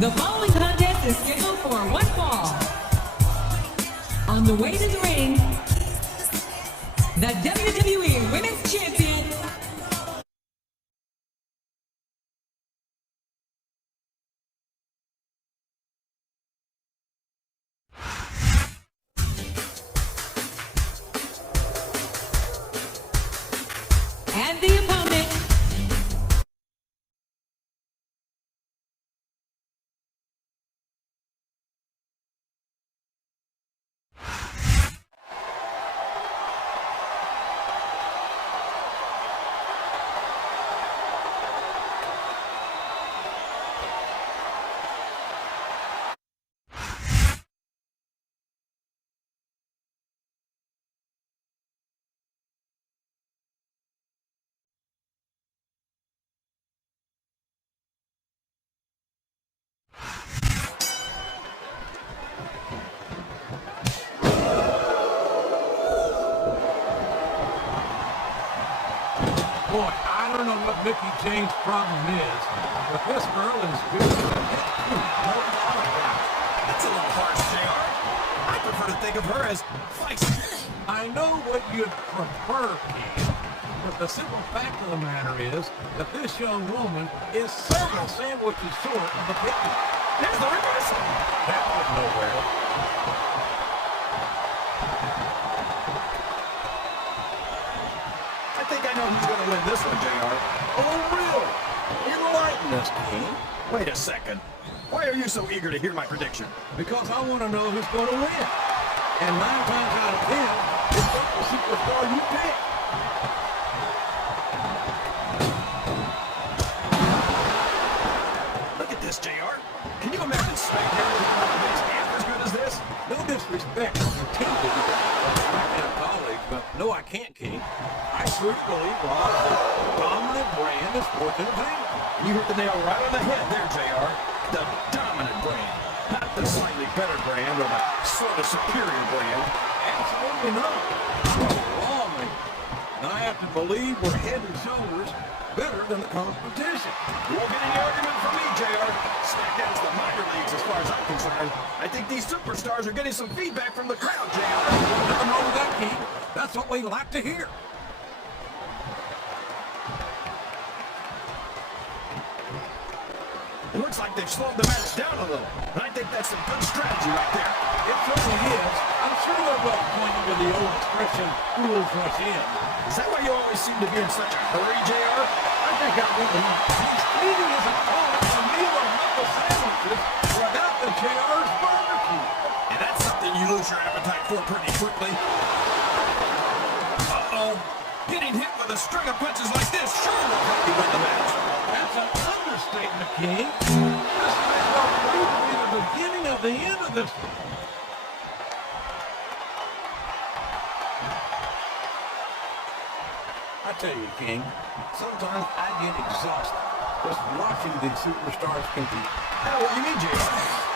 The following contest is scheduled for one fall. On the way to the ring, the WWE Women's Champion, and the opponent, Boy, I don't know what Mickie James' problem is, but this girl is good. No doubt about it. That's a little harsh, JR. I prefer to think of her as feisty. I know what you'd prefer, Ken, but the simple fact of the matter is that this young woman is several sandwiches short of the picture. There's the reversal. That went nowhere. I think I know who's going to win this one, JR. Oh, really? Enlighten us, Ken. Wait a second. Why are you so eager to hear my prediction? Because I want to know who's going to win. And 9 times out of 10, it's not the superstar you pick. Look at this, JR. Can you imagine SmackDown with half as good as this? No disrespect to your team, SmackDown colleagues, but no, I can't, King. I truly believe Raw's dominant brand is sports entertainment. You hit the nail right on the head there, JR. The dominant brand. Not the slightly better brand or the sort of superior brand. Absolutely not. Overwhelming. And I have to believe we're head and shoulders better than the competition. You won't get any argument from me, JR. SmackDown's the minor leagues as far as I'm concerned. I think these superstars are getting some feedback from the crowd, JR. Nothing wrong with that, King. That's what we like to hear. It looks like they've slowed the match down a little, and I think that's some good strategy right there. It certainly is. I'm sure they're well acquainted with the old expression, fools rush in. Is that why you always seem to be in such a hurry, JR? I think I really he's eating his opponent a meal of knuckle sandwiches without the JR's barbecue. And that's something you lose your appetite for pretty quickly. Uh-oh. Getting hit with a string of punches like this sure will help you win the match. That's an understatement, King. This may well prove to be the beginning of the end of this. I tell you, King, sometimes I get exhausted just watching these superstars compete. What do you mean, JR?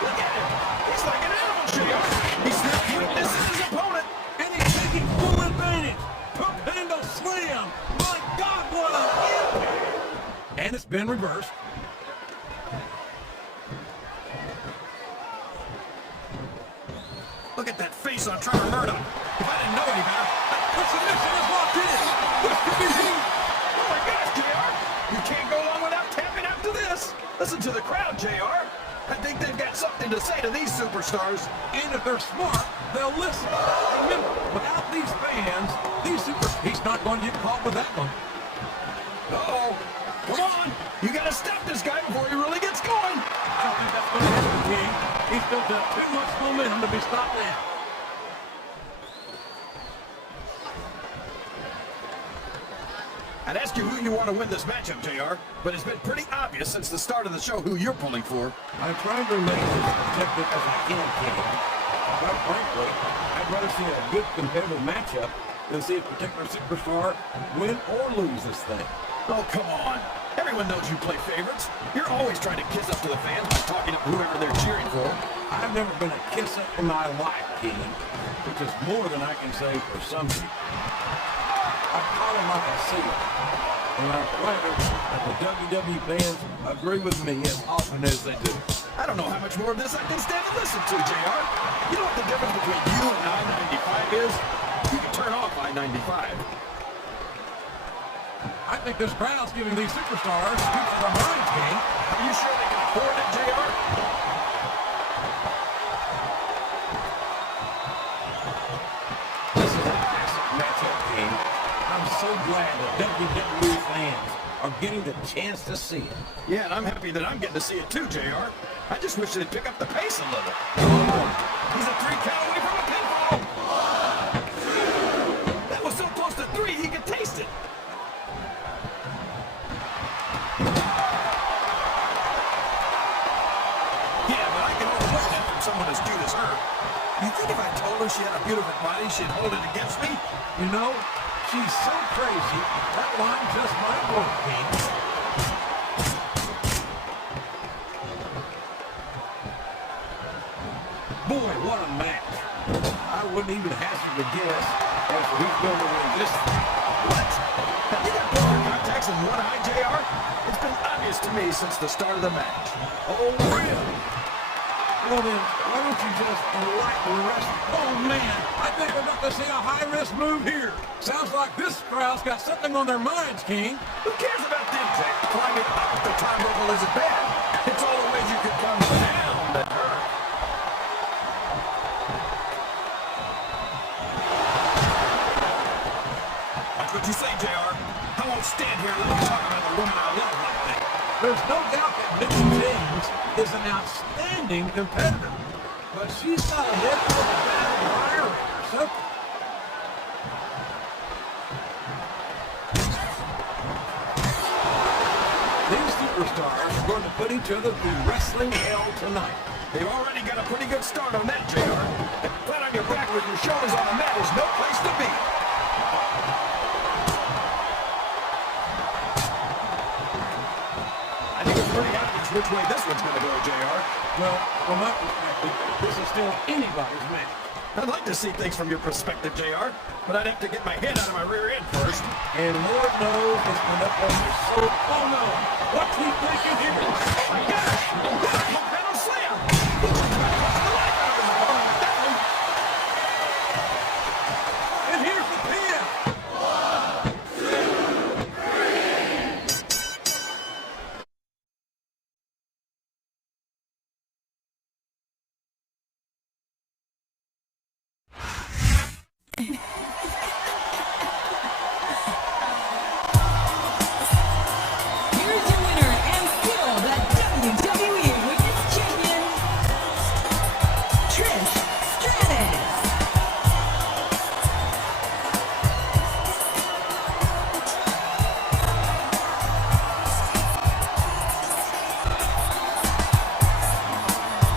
Look at him. He's like an animal, JR. He's not witnessing his opponent. And he's taking full advantage. Pump handle slam. My God, what an impact. And it's been reversed. Look at that face on Trevor Murdoch. If I didn't know any better, The submission is locked in. This could be seen. oh my gosh, JR. You can't go long without tapping out to this. Listen to the crowd, JR. I think they've got something to say to these superstars. And if they're smart, they'll listen. Remember, without these fans, he's not going to get caught with that one. Uh-oh. Come on. You got to stop this guy before he really gets going. I don't think that's going to happen, King. He's built up too much momentum to be stopped now. I'd ask you who you want to win this matchup, JR, but it's been pretty obvious since the start of the show who you're pulling for. I'm trying to remain as protected as I can, King. But frankly, I'd rather see a good competitive matchup than see a particular superstar win or lose this thing. Oh, come on. Everyone knows you play favorites. You're always trying to kiss up to the fans by talking to whoever they're cheering for. I've never been a kiss-up in my life, King, which is more than I can say for some people. I call him like I see it. And I'm glad that the WWE fans agree with me as often as they do. I don't know how much more of this I can stand to listen to, JR. You know what the difference between you and I-95 is? You can turn off I-95. I think this crowd's giving these superstars speech from Lion King. Are you sure they can afford it, JR? This is a classic matchup, King. I'm so glad that WWE fans are getting the chance to see it. Yeah, and I'm happy that I'm getting to see it too, JR. I just wish they'd pick up the pace a little. He's a 3 count away from a pinfall. That was so close to 3, he could taste it. Yeah, but I can overlook that from someone as cute as her. You think if I told her she had a beautiful body, she'd hold it against me? You know, she's so crazy, that line just might work, King. Boy, what a match. I wouldn't even hazard to guess as to who's going to win this thing. What? Have you got poker contacts in one eye, JR? It's been obvious to me since the start of the match. Oh, really? Well then, why don't you just lightly rest? Oh man, I think we're about to see a high-risk move here. Sounds like this crowd's got something on their minds, King. Who cares about them, Jack? Climbing up the top level isn't bad. It's all the ways you could come down that hurt. That's what you say, JR. I won't stand here and let you talk about the woman I love like that. There's no doubt that Mickie James is an outstanding competitor, but she's got a head full of bad fire or something. These superstars are going to put each other through wrestling hell tonight. They've already got a pretty good start on that, JR. Flat on your back with your shoulders on the mat is no place to be. I think it's pretty obvious which way this one's going to go, JR. Well, from my perspective, this is still anybody's match. I'd like to see things from your perspective, JR, but I'd have to get my head out of my rear end first. And Lord knows it's been up on your soul. Oh no! What's he thinking here? Oh my gosh!